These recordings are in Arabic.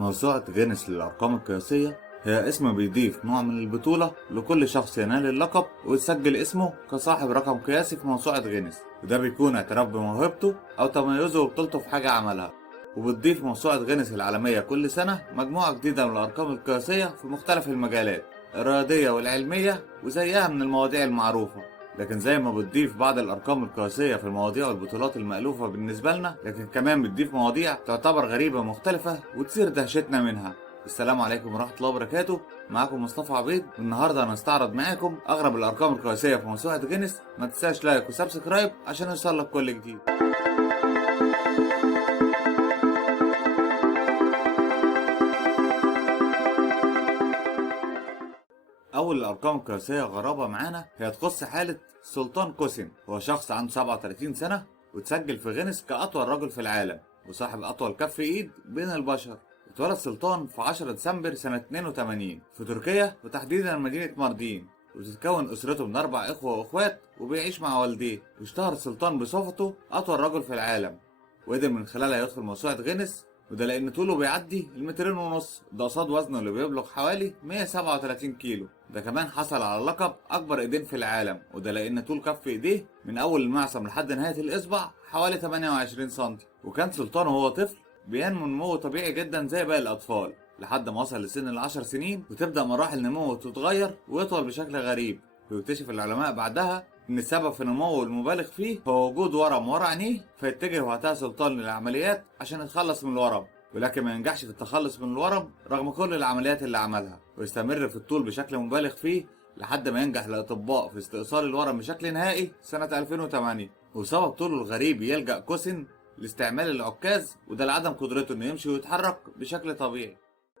موسوعة غينيس للأرقام القياسية هي اسم بيضيف نوع من البطولة لكل شخص ينال اللقب ويسجل اسمه كصاحب رقم قياسي في موسوعة غينيس، وده بيكون اعتراف بموهبته أو تميزه وبطولته في حاجة عملها. وبتضيف موسوعة غينيس العالمية كل سنة مجموعة جديدة من الأرقام القياسية في مختلف المجالات الرياضية والعلمية وزيها من المواضيع المعروفة. لكن زي ما بتضيف بعض الأرقام القياسية في المواضيع والبطولات المألوفة بالنسبة لنا، لكن كمان بتضيف مواضيع تعتبر غريبة مختلفة وتثير دهشتنا منها. السلام عليكم ورحمة الله وبركاته، معاكم مصطفى عبيد، والنهاردة هنستعرض معاكم أغرب الأرقام القياسية في موسوعة غينيس. ما تنساش لايك وسبسكرايب عشان يوصلك كل جديد. أول الأرقام القياسية غرابة معانا هي تخص حالة سلطان كوسين. هو شخص عنده 37 سنة وتسجل في غينيس كأطول رجل في العالم وصاحب أطول كف إيد بين البشر. اتولد سلطان في 10 ديسمبر سنة 82 في تركيا وتحديدا مدينة ماردين، وتتكون أسرته من 4 إخوة وأخوات وبيعيش مع والديه. واشتهر السلطان بصفته أطول رجل في العالم وقدر من خلالها يدخل موسوعة غينيس، وده لأن طوله بيعدي المترين ونص، ده قصاد وزنه اللي بيبلغ حوالي 137 كيلو. ده كمان حصل على لقب أكبر إيدين في العالم، وده لأن طول كف إيديه من أول المعصم لحد نهاية الإصبع حوالي 28 سنتي. وكان سلطان وهو طفل بينمو نمو طبيعي جدا زي باقي الأطفال لحد ما وصل لسن ال10 سنين، وتبدأ مراحل نموه تتغير ويطول بشكل غريب. ويكتشف العلماء بعدها إن السبب في نموه المبالغ فيه هو وجود ورم ورا عينيه، فيتجه وقتها سلطان للعمليات عشان يتخلص من الورم، ولكن ما ينجحش في التخلص من الورم رغم كل العمليات اللي عملها، ويستمر في الطول بشكل مبالغ فيه لحد ما ينجح الأطباء في استئصال الورم بشكل نهائي سنة 2008. وسبب طوله الغريب يلجأ كوسين لاستعمال العكاز، وده لعدم قدرته انه يمشي ويتحرك بشكل طبيعي.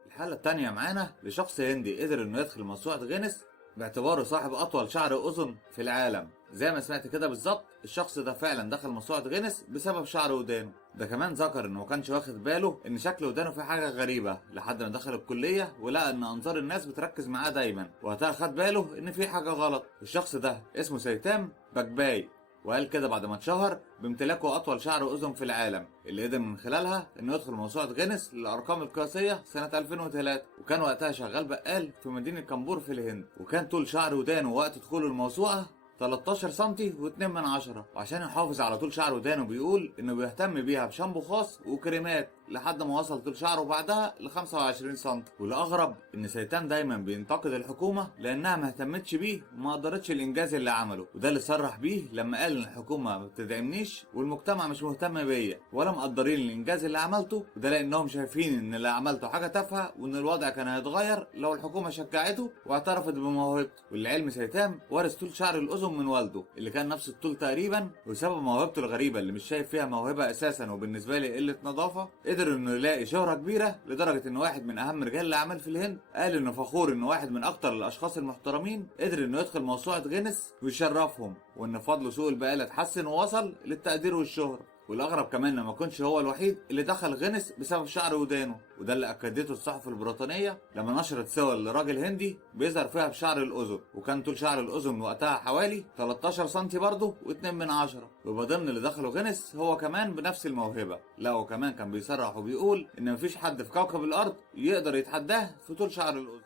الحالة التانية معانا لشخص هندي قدر انه يدخل موسوعة غينيس باعتباره صاحب اطول شعر اذن في العالم. زي ما سمعت كده بالظبط، الشخص ده فعلا دخل موسوعة غينيس بسبب شعر ودانه. ده كمان ذكر انه ما كانش واخد باله ان شكل ودانه فيه حاجة غريبة لحد ما دخل الكلية ولقى ان انظار الناس بتركز معاه دايما، وقتها خد باله ان في حاجة غلط. الشخص ده اسمه سيتام باكباي، وقال كده بعد ما اتشهر بامتلاكه اطول شعر اذن في العالم اللي قدر من خلالها انه يدخل موسوعة غينيس للارقام القياسية سنة 2003. وكان وقتها شغال بقال في مدينة كامبور في الهند، وكان طول شعر ودانه وقت دخوله الموسوعة 13 سنتي و2 من 10. وعشان يحافظ على طول شعر ودانه بيقول انه بيهتم بيها بشامبو خاص وكريمات لحد ما وصل طول شعره بعدها ل 25 سنتي. والاغرب ان سيتام دايما بينتقد الحكومة لانها ما اهتمتش بيه وما قدرتش الانجاز اللي عمله، وده اللي صرح بيه لما قال ان الحكومة ما بتدعمنيش والمجتمع مش مهتم بيا ولا مقدرين الانجاز اللي عملته، وده لانهم شايفين ان اللي عملته حاجة تافهة وان الوضع كان هيتغير لو الحكومة شجعته واعترفت بموهبته. والعلم سيتام وارث طول شعر الاذن من والده اللي كان نفس الطول تقريبا، وسبب موهبته الغريبة اللي مش شايف فيها موهبة اساسا وبالنسبة لي قلة نظافة، قدر انه يلاقي شهرة كبيرة لدرجة ان واحد من اهم رجال الاعمال في الهند قال انه فخور انه واحد من اكتر الاشخاص المحترمين قدر انه يدخل موسوعة غينيس ويشرفهم، وان فضله سوق البقالة اتحسن ووصل للتقدير والشهرة. والاغرب كمان انه ما كانش هو الوحيد اللي دخل غينيس بسبب شعر ودانه، وده اللي اكدته الصحف البريطانيه لما نشرت صور لراجل هندي بيظهر فيها بشعر الاذن، وكان طول شعر الاذن وقتها حوالي 13 سنتي برضه و2 من 10. ويبقى ضمن اللي دخلوا غينيس هو كمان بنفس الموهبه. لا وكمان كان بيصرح وبيقول ان مفيش حد في كوكب الارض يقدر يتحداه في طول شعر الاذن.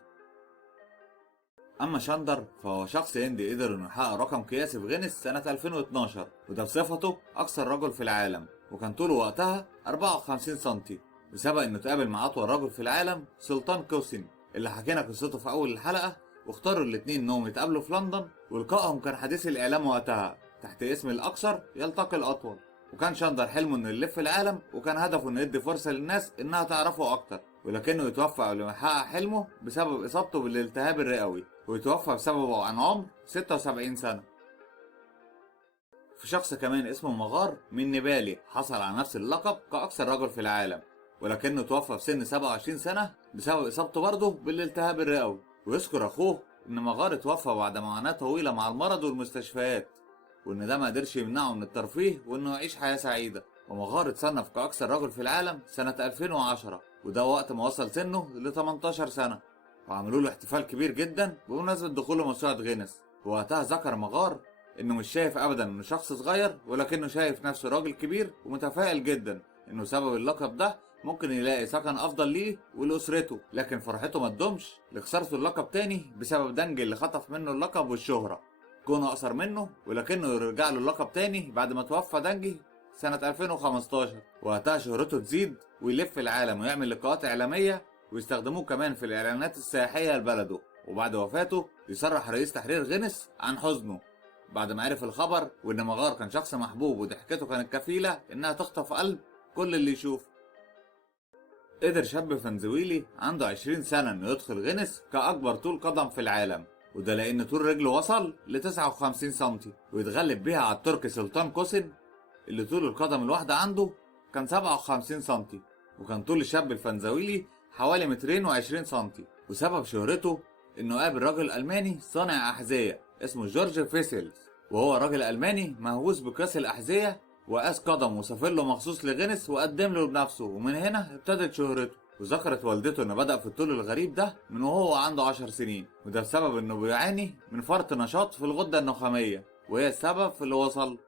اما شاندر فهو شخص هندي قدر انه يحقق رقم قياسي في غينيس سنة 2012، وده بصفته اقصر رجل في العالم، وكان طوله وقتها 54 سنتي بسبب انه اتقابل مع اطول رجل في العالم سلطان كوسين اللي حكينا قصته في اول الحلقة. واختاروا الاتنين انهم يتقابلوا في لندن، ولقائهم كان حديث الاعلام وقتها تحت اسم الاقصر يلتقي الاطول. وكان شاندر حلمه انه يلف العالم، وكان هدفه انه يدي فرصة للناس انها تعرفه اكتر، ولكنه يتوفى قبل ما يحقق حلمه بسبب اصابته بالالتهاب الرئوي، ويتوفى بسببه عن عمر 76 سنة. في شخص كمان اسمه مغار من نيبالي حصل على نفس اللقب كأكثر رجل في العالم، ولكنه توفى في سن 27 سنة بسبب إصابته برضه بالالتهاب الرئوي. ويذكر أخوه إن مغار توفى بعد معاناة طويلة مع المرض والمستشفيات، وإن ده ما قدرش يمنعه من الترفيه وإنه يعيش حياة سعيدة. ومغار اتصنف كأكثر رجل في العالم سنة 2010، وده وقت ما وصل سنه ل 18 سنة، وعملوا له احتفال كبير جدا بمناسبة دخوله موسوعة غينيس. ووقتها ذكر مغار انه مش شايف ابدا انه شخص صغير، ولكنه شايف نفسه راجل كبير ومتفائل جدا انه سبب اللقب ده ممكن يلاقي سكن افضل ليه ولاسرته، لكن فرحته ما تدومش لخسارته اللقب تاني بسبب دانجي اللي خطف منه اللقب والشهرة، كونه اقصر منه ولكنه يرجع له اللقب تاني بعد ما توفى دانجي سنة 2015. وقتها شهرته تزيد ويلف العالم ويعمل لقاءات اعلامية ويستخدموه كمان في الاعلانات السياحية لبلده. وبعد وفاته يصرح رئيس تحرير غينيس عن حزنه بعد ما عرف الخبر، وان مغار كان شخص محبوب وضحكته كانت كفيلة انها تخطف قلب كل اللي يشوفه. قدر شاب فنزويلي عنده 20 سنة انه يدخل غينيس كأكبر طول قدم في العالم، وده لأن طول رجله وصل ل 59 سنتي، ويتغلب بيها على التركي سلطان كوسن اللي طول القدم الواحدة عنده كان 57 سنتي. وكان طول الشاب الفنزويلي حوالي 220 سنتي. وسبب شهرته انه قابل راجل ألماني صانع أحذية اسمه جورج فيسلز، وهو راجل ألماني مهووس بقياس الأحذية، وقاس قدم وسافر له مخصوص لغينيس وقدم له بنفسه، ومن هنا ابتدت شهرته. وذكرت والدته انه بدأ في الطول الغريب ده من وهو عنده 10 سنين، وده بسبب انه بيعاني من فرط نشاط في الغدة النخامية، وهي السبب في اللي وصل.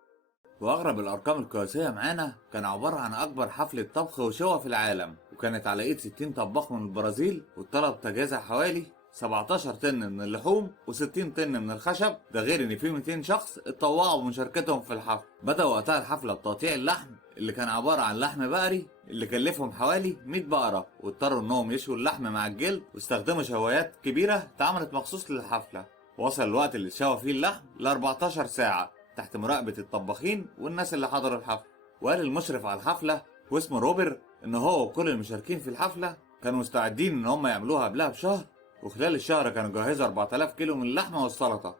واغرب الارقام القياسية معانا كان عبارة عن اكبر حفلة طبخ وشوى في العالم، وكانت على ايد 60 طباخ من البرازيل، والطلب تجهيزها حوالي 17 طن من اللحوم و60 طن من الخشب، ده غير ان في 200 شخص اتطوعوا بمشاركتهم في الحفل. بدأوا وقتها الحفلة بتقطيع اللحم اللي كان عبارة عن لحم بقري اللي كلفهم حوالي 100 بقرة، واضطروا انهم يشووا اللحم مع الجلد واستخدموا شوايات كبيرة اتعملت مخصوص للحفلة. وصل الوقت اللي اتشوى فيه اللحم ل 14 ساعة تحت مراقبة الطباخين والناس اللي حضروا الحفل. وقال المشرف على الحفلة واسمه روبر ان هو وكل المشاركين في الحفلة كانوا مستعدين ان هم يعملوها قبلها بشهر، وخلال الشهر كانوا جهزوا 4000 كيلو من اللحمة والسلطة،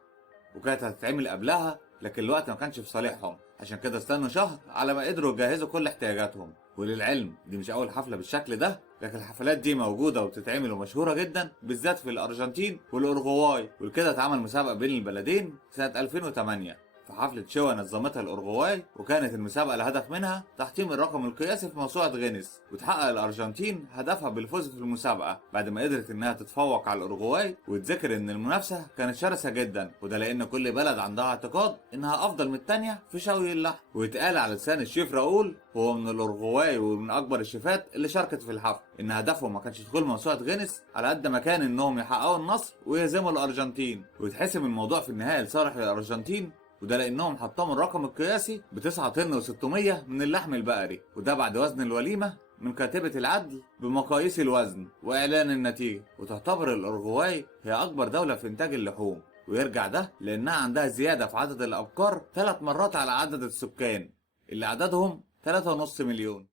وكانت هتتعمل قبلها لكن الوقت ما كانش في صالحهم، عشان كده استنوا شهر على ما قدروا يجهزوا كل احتياجاتهم. وللعلم دي مش اول حفلة بالشكل ده، لكن الحفلات دي موجودة وبتتعمل ومشهورة جدا بالذات في الارجنتين والاورجواي. وكده اتعمل مسابقة بين البلدين سنة 2008 في حفلة شوى نظمتها الأورجواي، وكانت المسابقة الهدف منها تحطيم الرقم القياسي في موسوعة غينيس. وتحقق الأرجنتين هدفها بالفوز في المسابقة بعد ما قدرت إنها تتفوق على الأورجواي. وتذكر إن المنافسة كانت شرسة جدا، وده لأن كل بلد عندها اعتقاد إنها أفضل من التانية في شوي اللحم. ويتقال على لسان الشيف راؤول، هو من الأورجواي ومن أكبر الشيفات اللي شاركت في الحفل، إن هدفهم ما كانش دخول موسوعة غينيس على قد ما كان إنهم يحققوا النصر ويهزموا الأرجنتين. ويتحسم الموضوع في النهاية لصالح الأرجنتين، وده لانهم حطموا الرقم القياسي ب 9 طن و600 من اللحم البقري، وده بعد وزن الوليمه من كاتبه العدل بمقاييس الوزن واعلان النتيجه. وتعتبر الاورجواي هي اكبر دوله في انتاج اللحوم، ويرجع ده لانها عندها زياده في عدد الابقار 3 مرات على عدد السكان اللي عددهم 3.5 مليون.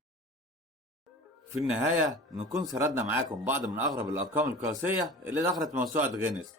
في النهايه نكون سردنا معاكم بعض من اغرب الارقام القياسيه اللي دخلت موسوعه غينيس،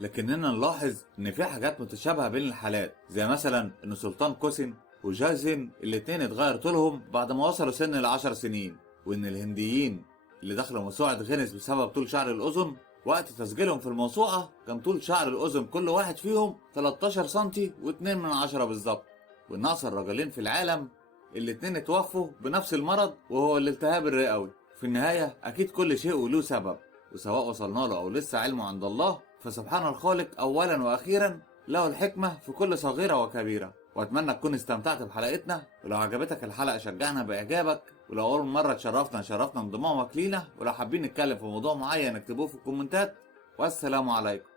لكننا نلاحظ ان في حاجات متشابهه بين الحالات، زي مثلا ان سلطان كوسن وجايزن الاتنين اتغير طولهم بعد ما وصلوا سن ال10 سنين، وان الهنديين اللي دخلوا موسوعه غينيس بسبب طول شعر الاذن وقت تسجيلهم في الموسوعه كان طول شعر الاذن كل واحد فيهم 13 سنتي و2 بالظبط. وان اقصر رجلين في العالم الاتنين اتوفوا بنفس المرض وهو الالتهاب الرئوي. في النهايه اكيد كل شيء وله سبب، وسواء وصلنا له او لسه علمه عند الله، فسبحان الخالق اولا واخيرا له الحكمة في كل صغيرة وكبيرة. واتمنى تكون استمتعت بحلقتنا، ولو عجبتك الحلقة شجعنا باعجابك، ولو اول مرة شرفنا انضمامك لينا، ولو حابين نتكلم في موضوع معين اكتبوه في الكومنتات. والسلام عليكم.